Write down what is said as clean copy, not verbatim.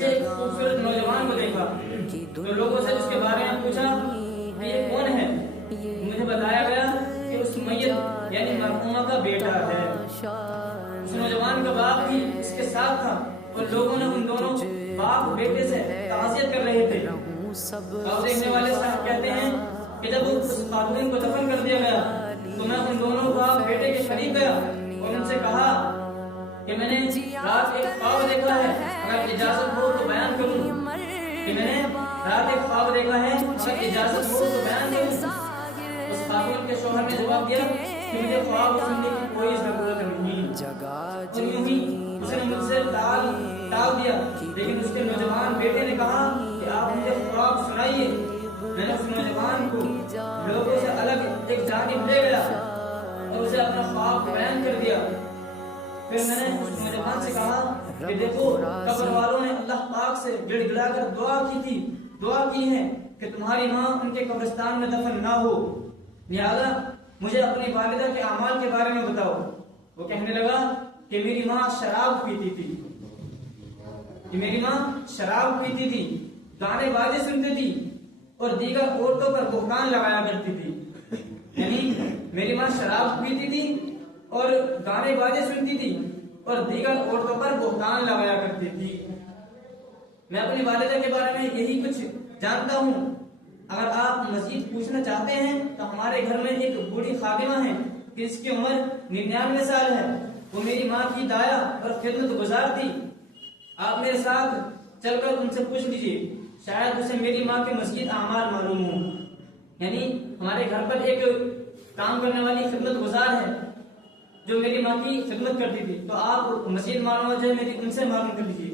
پیچھے ایک خوبصورت نوجوان کو دیکھا تو لوگوں سے اس کے بارے میں پوچھا کہ یہ کون ہے؟ مجھے بتایا گیا کہ اس میت یعنی مرحومہ کا بیٹا ہے۔ اس نوجوان کا باپ بھی اس کے ساتھ تھا اور لوگوں نے ان دونوں باپ بیٹے سے تعزیت کر رہے تھے۔ اور دیکھنے والے صاحب کہتے ہیں کہ جب اس خاتون کو دفن کر دیا گیا تو میں ان دونوں باپ بیٹے کے قریب گیا اور ان سے کہا کہ میں نے رات ایک خواب دیکھا ہے، اگر اجازت ہو تو بیان کروں۔ کہ میں نے رات ایک خواب دیکھا ہے، اگر اجازت ہو تو بیان کروں۔ اس خاتون کے شوہر نے جواب دیا کہ مجھے خواب سننے کی کوئی ضرورت نہیں، اور یوں ہی اس نے مجھ سے ٹال دیا۔ لیکن اس کے نوجوان بیٹے نے کہا کہ آپ مجھے خواب سنائیے۔ میں نے اس نوجوان کو لوگوں سے الگ ایک جانب لے گیا اور اسے اپنا خواب بیان کر دیا۔ پھر میں نے اس نوجوان سے کہا کہ دیکھو، قبر والوں نے اللہ پاک سے گڑ گڑا کر دعا کی ہے کہ تمہاری ماں ان کے قبرستان میں دفن نہ ہو، لہذا مجھے اپنی والدہ کے اعمال کے بارے میں بتاؤ۔ وہ کہنے لگا کہ میری ماں شراب پیتی تھی، گانے بازے سنتی تھی اور دیگر عورتوں پر بہتان لگایا کرتی تھی۔ یعنی میری ماں شراب پیتی تھی اور گانے بازے سنتی تھی اور دیگر عورتوں پر بہتان لگایا کرتی تھی۔ میں اپنی والدہ کے بارے میں یہی کچھ جانتا ہوں۔ اگر آپ مزید پوچھنا چاہتے ہیں تو ہمارے گھر میں ایک بوڑھی خادمہ ہے کہ اس کی عمر 99 سال ہے۔ وہ میری ماں کی دایا اور خدمت گزار تھی۔ آپ میرے ساتھ چل کر ان سے پوچھ لیجیے، شاید اسے میری ماں کے مزید اعمال معلوم ہوں۔ یعنی ہمارے گھر پر ایک کام کرنے والی خدمت گزار ہے جو میری ماں کی خدمت کرتی تھی، تو آپ مزید معلومات جو ہے میری ان سے معلوم کر لیجیے۔